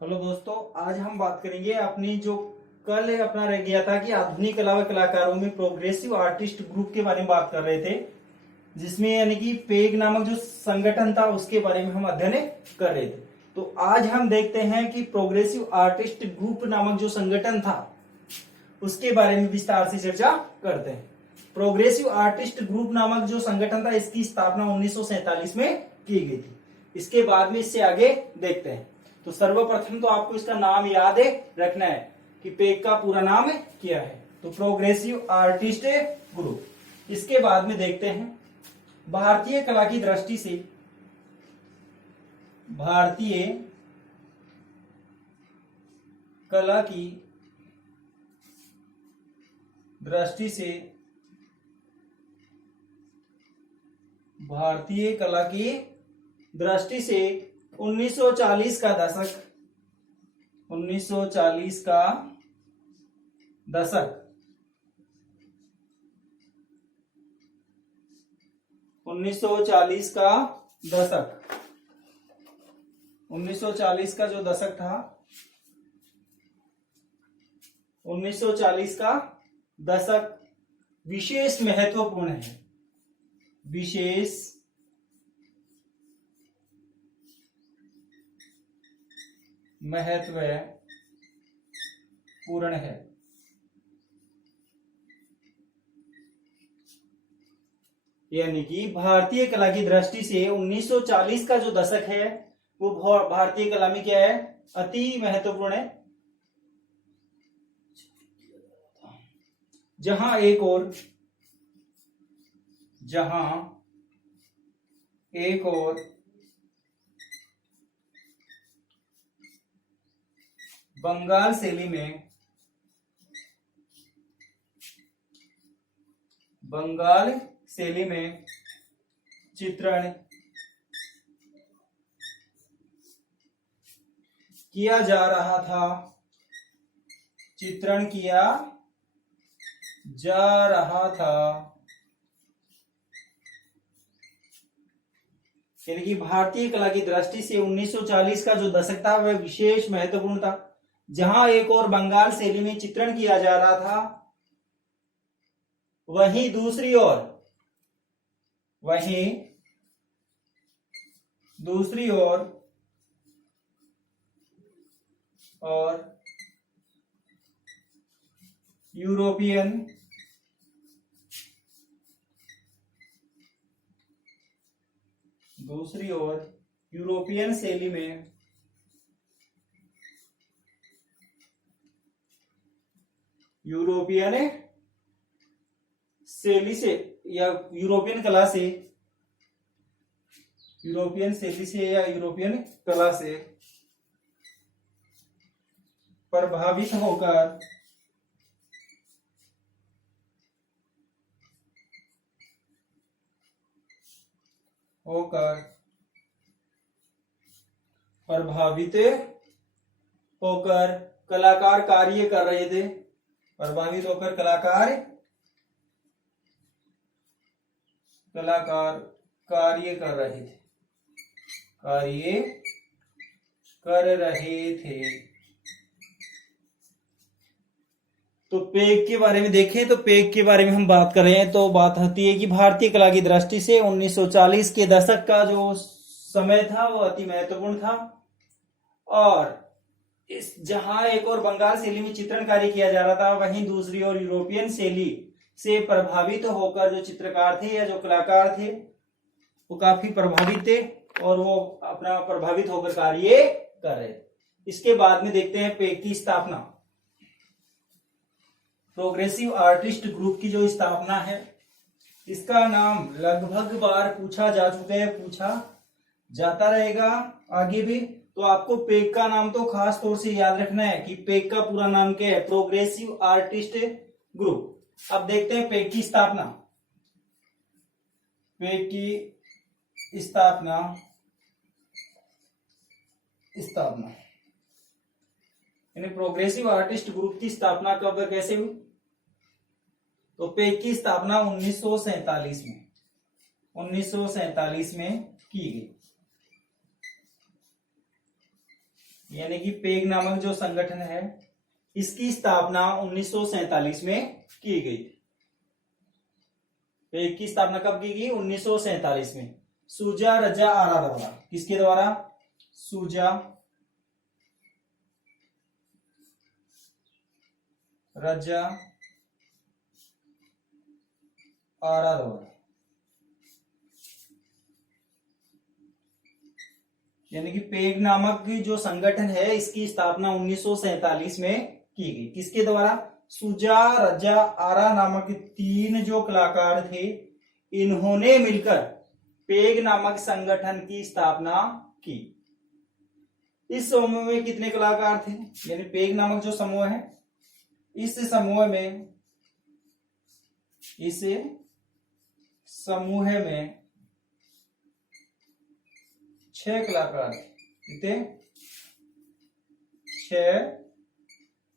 Hello दोस्तों, आज हम बात करेंगे अपनी जो कल अपना रह गया था कि आधुनिक कला व कलाकारों में प्रोग्रेसिव आर्टिस्ट ग्रुप के बारे में बात कर रहे थे, जिसमें यानी कि पेग नामक जो संगठन था उसके बारे में हम अध्ययन कर रहे थे। तो आज हम देखते हैं कि प्रोग्रेसिव आर्टिस्ट ग्रुप नामक जो संगठन था उसके बारे में विस्तार से चर्चा करते हैं। प्रोग्रेसिव आर्टिस्ट ग्रुप नामक जो संगठन था इसकी स्थापना 1947 में की गई थी। इसके बाद में इससे आगे देखते हैं। तो सर्वप्रथम तो आपको इसका नाम याद रखना है कि पेग का पूरा नाम क्या है। तो प्रोग्रेसिव आर्टिस्ट ग्रुप। इसके बाद में देखते हैं भारतीय कला की दृष्टि से, भारतीय कला की दृष्टि से, भारतीय कला की दृष्टि से 1940 का दशक, 1940 का दशक, 1940 का दशक, 1940 का जो दशक था, 1940 का दशक विशेष महत्वपूर्ण है, विशेष महत्वपूर्ण है। यानी कि भारतीय कला की दृष्टि से 1940 का जो दशक है वो भारतीय कला में क्या है, अति महत्वपूर्ण है। जहां एक और बंगाल शैली में चित्रण किया जा रहा था, चित्रण किया जा रहा था। यानी कि भारतीय कला की दृष्टि से 1940 का जो दशक था वह विशेष महत्वपूर्ण था, जहां एक और बंगाल शैली में चित्रण किया जा रहा था, वहीं दूसरी ओर यूरोपियन शैली से या यूरोपियन कला से प्रभावित होकर कलाकार कार्य कर रहे थे, प्रभावित होकर कलाकार कार्य कर रहे थे। तो पेग के बारे में देखें तो पेग के बारे में हम बात कर रहे हैं तो बात होती है कि भारतीय कला की दृष्टि से 1940 के दशक का जो समय था वो अति महत्वपूर्ण था, और इस जहां एक और बंगाल शैली में चित्रण कार्य किया जा रहा था, वहीं दूसरी ओर यूरोपियन शैली से प्रभावित होकर जो चित्रकार थे या जो कलाकार थे वो काफी प्रभावित थे और वो अपना प्रभावित होकर कार्य कर रहे थे। इसके बाद में देखते हैं पेग की स्थापना। प्रोग्रेसिव आर्टिस्ट ग्रुप की जो स्थापना है, इसका नाम लगभग बार पूछा जा चुका है, पूछा जाता रहेगा आगे भी। तो आपको पेग का नाम तो खास तौर से याद रखना है कि पेग का पूरा नाम क्या है, प्रोग्रेसिव आर्टिस्ट ग्रुप। अब देखते हैं पेग की स्थापना। पेग की स्थापना यानी प्रोग्रेसिव आर्टिस्ट ग्रुप की स्थापना कब कैसे हुई? तो पेग की स्थापना 1947 में की गई। यानी कि पेग नामक जो संगठन है इसकी स्थापना 1947 में की गई थी। पेग की स्थापना कब की गई? 1947 में सुजा रजा आरा द्वारा। किसके द्वारा? सुजा रजा आरा द्वारा। यानी कि पेग नामक जो संगठन है इसकी स्थापना 1947 में की गई। किसके द्वारा? सुजा रजा आरा नामक 3 जो कलाकार थे इन्होंने मिलकर पेग नामक संगठन की स्थापना की। इस समूह में कितने कलाकार थे? यानी पेग नामक जो समूह है इस समूह में 6 कलाकार थे। कितने? 6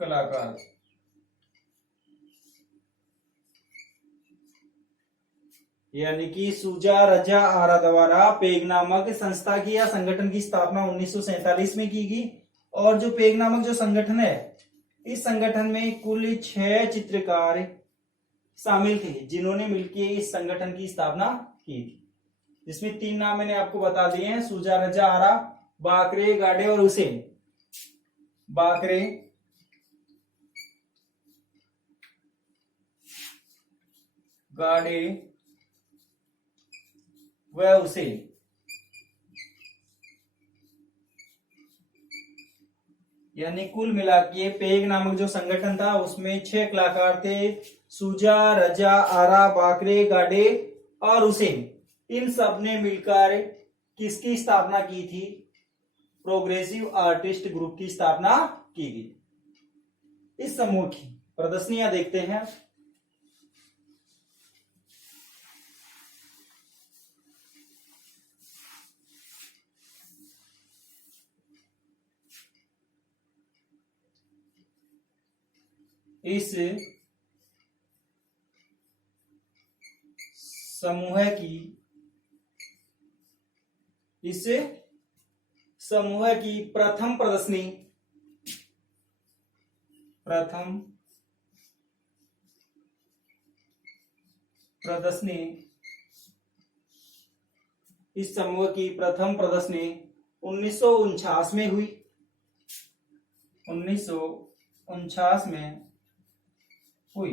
कलाकार थे। यानी कि सुजा रजा आरा द्वारा पेग नामक संस्था की या संगठन की स्थापना 1947 में की गई। और जो पेग नामक जो संगठन है इस संगठन में कुल 6 चित्रकार शामिल थे जिन्होंने मिलकर इस संगठन की स्थापना की थी। जिसमें 3 नाम मैंने आपको बता दिए हैं, सुजा रजा आरा, बाकरे गाडे और हुसैन। बाकरे गाडे व हुसैन। यानी कुल मिला के पेग नामक जो संगठन था उसमें 6 कलाकार थे, सुजा रजा आरा बाकरे गाडे और हुसैन। इन सब ने मिलकर किसकी स्थापना की थी? प्रोग्रेसिव आर्टिस्ट ग्रुप की स्थापना की गई। इस समूह की प्रदर्शनियां देखते हैं। इस समूह की प्रथम प्रदर्शनी इस समूह की प्रथम प्रदर्शनी 1949 में हुई। 1949 में हुई।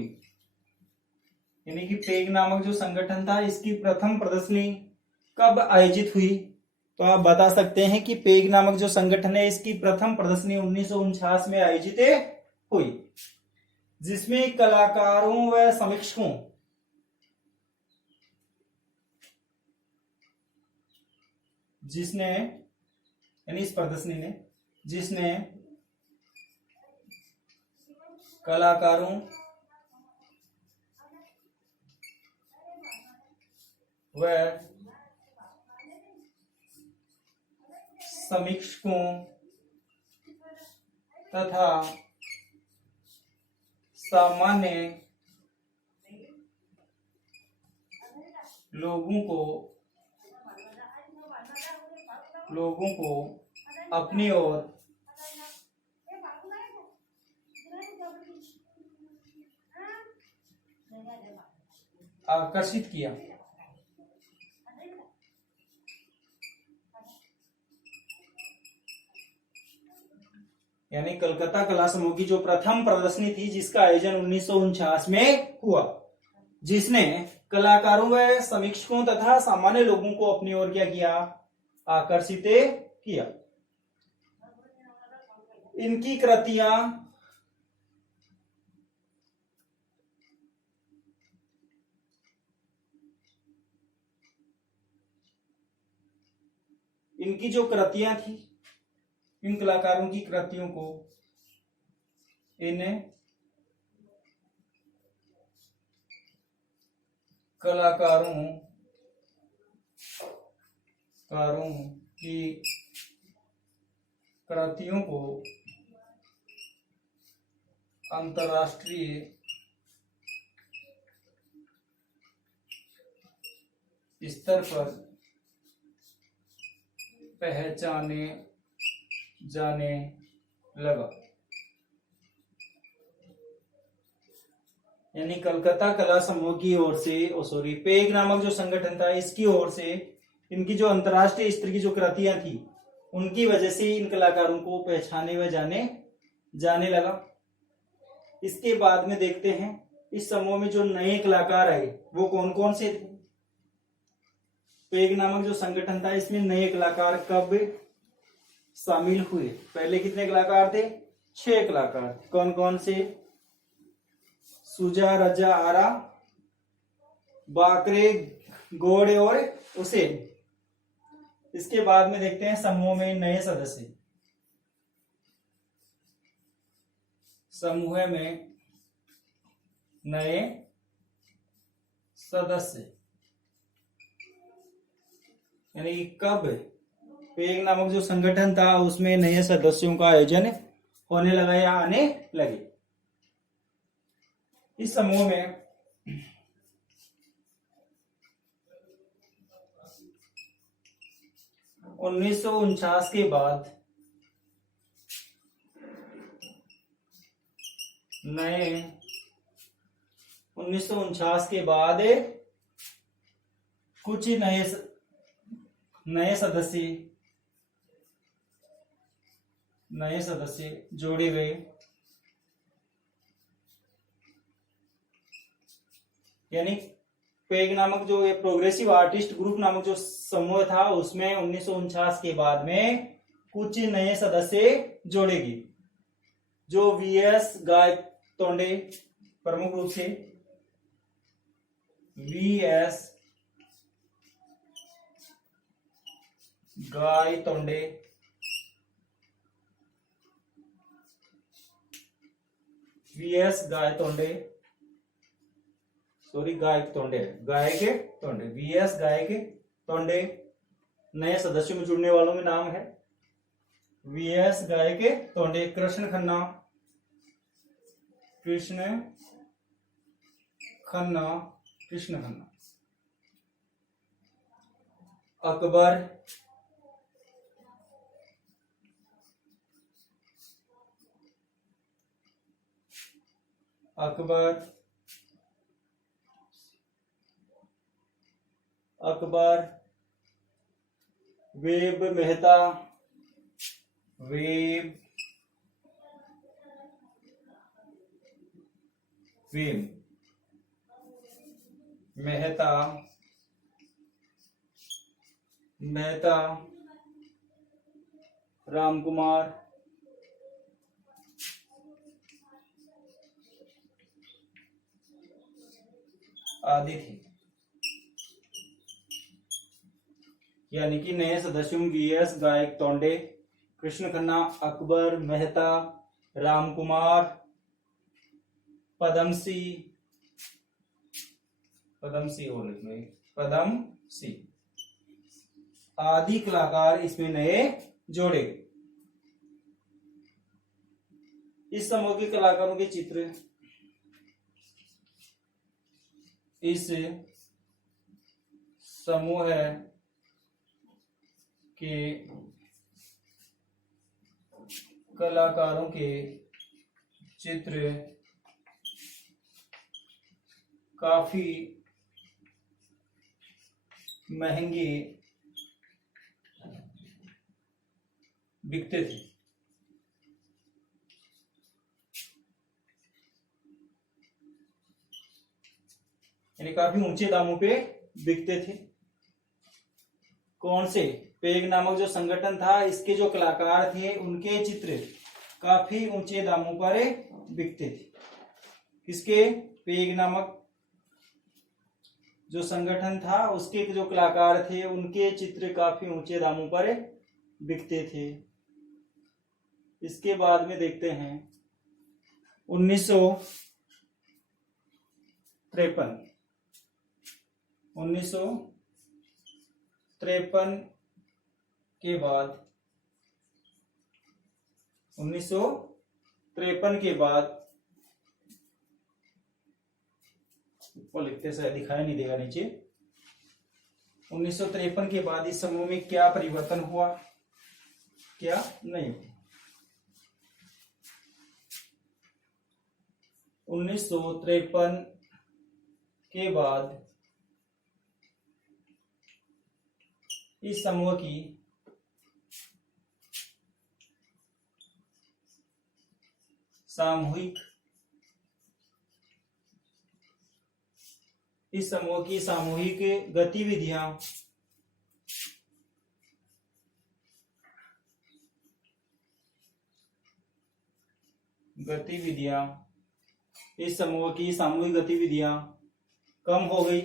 यानी कि पेग नामक जो संगठन था इसकी प्रथम प्रदर्शनी कब आयोजित हुई? तो आप बता सकते हैं कि पेग नामक जो संगठन है इसकी प्रथम प्रदर्शनी 1949 में आयोजित हुई, जिसमें कलाकारों व समीक्षकों इस प्रदर्शनी ने जिसने कलाकारों व समीक्षकों तथा सामान्य लोगों को अपनी ओर आकर्षित किया। यानी कलकत्ता कला समूह की जो प्रथम प्रदर्शनी थी जिसका आयोजन 1949 में हुआ, जिसने कलाकारों व समीक्षकों तथा सामान्य लोगों को अपनी ओर क्या किया? आकर्षित किया। इनकी जो कृतियां थी, इन कलाकारों की कृतियों को इन कलाकारों की कृतियों को अंतर्राष्ट्रीय स्तर पर पहचाने जाने लगा। यानी कलकत्ता कला समूह की ओर से पेग नामक जो संगठन था इसकी ओर से इनकी जो अंतर्राष्ट्रीय स्तर की जो कृतियां थी उनकी वजह से इन कलाकारों को पहचाने व जाने लगा। इसके बाद में देखते हैं इस समूह में जो नए कलाकार आए वो कौन कौन से थे। पेग नामक जो संगठन था इसमें नए कलाकार कब शामिल हुए। पहले कितने कलाकार थे? 6 कलाकार। कौन कौन से? सुजा, रजा, आरा, बाकरे, गोड़े और हुसैन। इसके बाद में देखते हैं समूह में नए सदस्य। समूह में नए सदस्य यानी कब पेग नामक जो संगठन था उसमें नए सदस्यों का आयोजन होने लगा या आने लगे। इस समूह में 1949 के बाद नए 1949 के बाद कुछ नए सदस्य जोड़े गए। यानी पेग नामक जो ये प्रोग्रेसिव आर्टिस्ट ग्रुप नामक जो समूह था उसमें 1949 के बाद में कुछ नए सदस्य जोड़ेगी। जो वीएस गायतोंडे प्रमुख रूप से वीएस गायतोंडे गायक तोंडे वीएस गायक तोंडे। नए सदस्यों में जुड़ने वालों में नाम है वीएस गायक तोंडे, कृष्ण खन्ना, अकबर, वेब मेहता, रामकुमार, आदि थे। यानी कि नए सदस्यों वीएस गायक तोंडे, कृष्ण खन्ना, अकबर, मेहता, रामकुमार, पदम सिंह आदि कलाकार इसमें नए जोड़े गए। इस समूह के कलाकारों के चित्र इस समूह के कलाकारों के चित्र काफी महंगे बिकते थे। यानी काफी ऊंचे दामों पे बिकते थे। कौन से? पेग नामक जो संगठन था इसके जो कलाकार थे उनके चित्र काफी ऊंचे दामों पर बिकते थे। किसके? पेग नामक जो संगठन था उसके जो कलाकार थे उनके चित्र काफी ऊंचे दामों पर बिकते थे। इसके बाद में देखते हैं 1953 के बाद 1953 के बाद वो लिखते शायद दिखाई नहीं देगा नीचे। 1953 के बाद इस समूह में क्या परिवर्तन हुआ, क्या नहीं हुआ। 1953 के बाद इस समूह की सामूहिक गतिविधियां इस समूह की सामूहिक गतिविधियां कम हो गई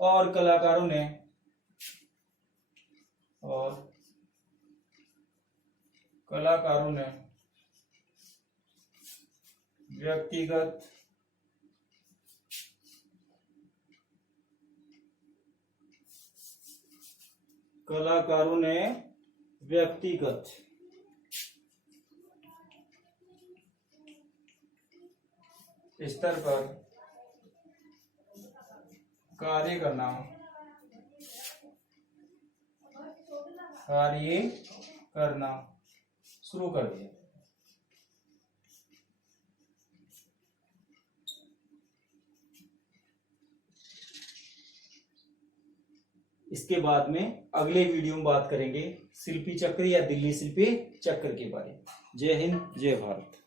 और कलाकारों ने व्यक्तिगत स्तर पर कार्य करना शुरू कर दिया। इसके बाद में अगले वीडियो में बात करेंगे शिल्पी चक्र या दिल्ली शिल्पी चक्र के बारे में। जय हिंद, जय भारत।